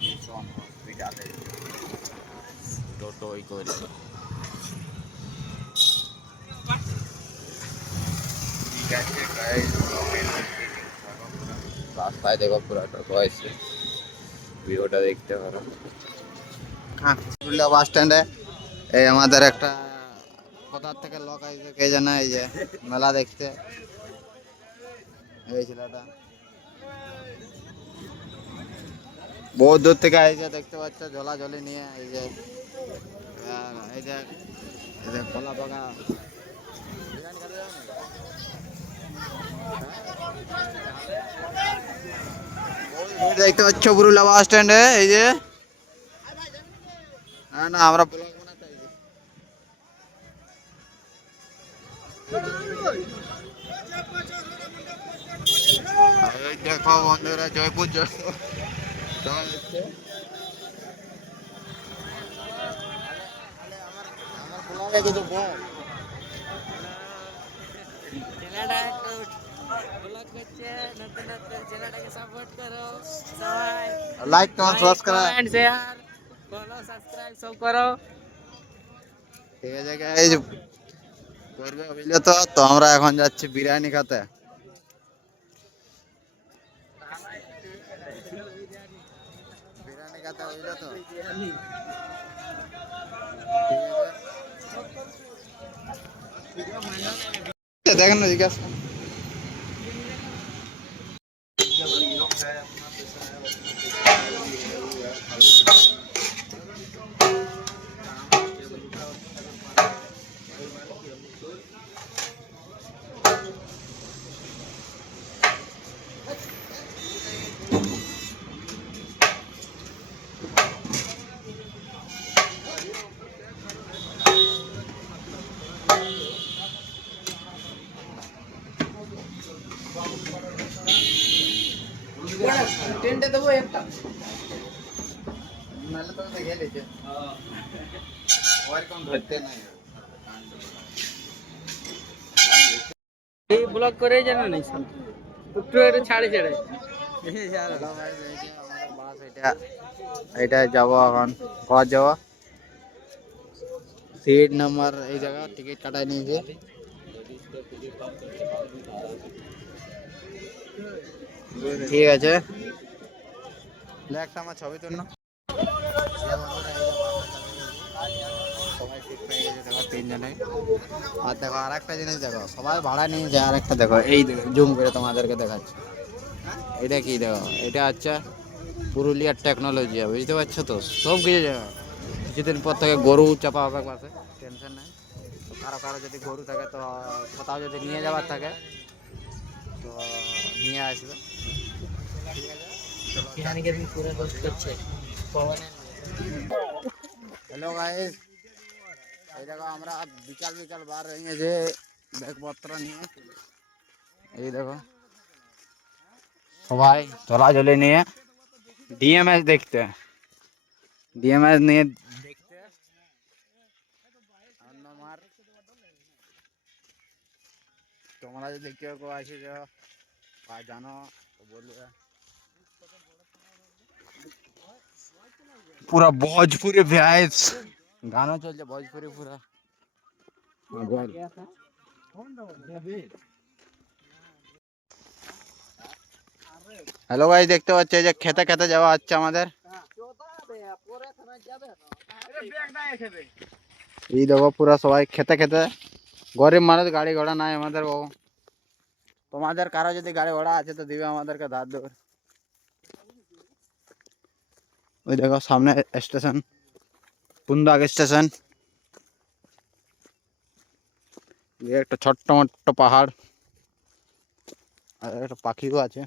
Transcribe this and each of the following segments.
Mission হসপিটালে টোটোই করে ঠিক আছে গাইস, রাস্তায় দেখো পুরো টোটো আছে, ভিডিওটা দেখতে পারো। হ্যাঁ, পুরুলিয়া বাস স্ট্যান্ডে এই আমাদের একটা কোথার থেকে লোক আসবে কে জানে, এই যে মেলা দেখতে এই ছেলেটা বহুত দূর থেকে আইছে, দেখতে পাচ্ছ ঝোলাঝলি নিয়ে। এই যে এই যে এই যে কলা পাকা দেখতে পাচ্ছ পুরুলিয়া বাস স্ট্যান্ডে। এই যে না না আমরা ব্লগ বানাতে আইছি। এই দেখো বন্ধুরা, জয়পুর জয়পুর চলে যাচ্ছে। আমার ব্লগে কিছু বল। লাইক কমেন্ট সাবস্ক্রাইব সব করো। ঠিক আছে গাইস, করবে বুঝলে তো। তো আমরা এখন যাচ্ছি বিরিয়ানি খেতে। বিরিয়ানি খেতে বুঝলে তো। দেখেন না, জিজ্ঞাসা টেন্টে দেবো একটা, নাহলে তো দেখে লিখে ওর কোন ধরতে নাই। এই ব্লগ করে জানো না সব একটু একটু ছাড়ে ছাড়ে এটা যাবো এখন কত যাবো সিট নাম্বার এই জায়গা টিকিট কাটাই নিয়েছে। ঠিক আছে, একটা আমার ছবি তুলনা সবাই ঠিক পেয়ে গেছে দেখো, তিনজনে। আর দেখো আর একটা জিনিস দেখো, সবাই ভাড়া নিয়ে যায়। আর একটা দেখো, এই জুম করে তোমাদেরকে দেখাচ্ছি। এটা কি দেখো, এটা হচ্ছে পুরুলিয়ার টেকনোলজি, বুঝতে পারছো তো। সব কিছু জায়গা কিছুদিন পর থেকে গরু চাপা হবে পাশে, টেনশন নেই। তো কারো কারো যদি গরু থাকে, তো কোথাও যদি নিয়ে যাওয়ার থাকে তো নিয়ে আসবে। ঠিক আছে, হ্যালো গাইস, এই দেখো আমরা বিকাল বিকাল বার হয়ে গেছে ব্যাগপত্র নিয়ে। এই দেখো সবাই চলাচলি নিয়ে ডিএমএস দেখতে, ডিএমএস নিয়ে দেখতে আমার। তোমরা যদি কেউ কেউ আসে জানো তো বলবে। পুরা ভোজপুরি ভাইবস, গানও চলছে ভোজপুরি পুরা। হ্যালো ভাই, দেখতে পাচ্ছি যে খেতে খেতে যাওয়া হচ্ছে আমাদের। এই দেখো পুরা সবাই খেতে খেতে, গরিব মানুষ, গাড়ি ঘোড়া নাই আমাদের। বাবু তোমাদের কারো যদি গাড়ি ঘোড়া আছে তো দিবে আমাদেরকে ধার দেবে। ওই দেখো সামনে স্টেশন, কুন্দাগ স্টেশন। একটা ছোট্ট মোট্ট পাহাড়, আর একটা পাখিও আছে।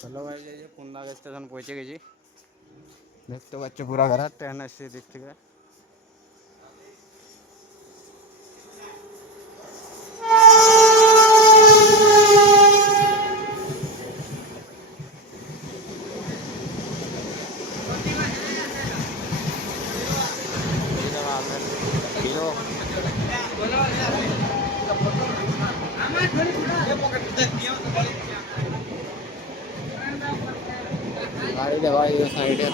চলো ভাই, যে কুন্দাগ স্টেশন পৌঁছে গেছি। দেখতে পাচ্ছি পুরা ঘর ট্রেন আসছে দিক থেকে। হিরো গাড়ি দেখো এই সাইডে।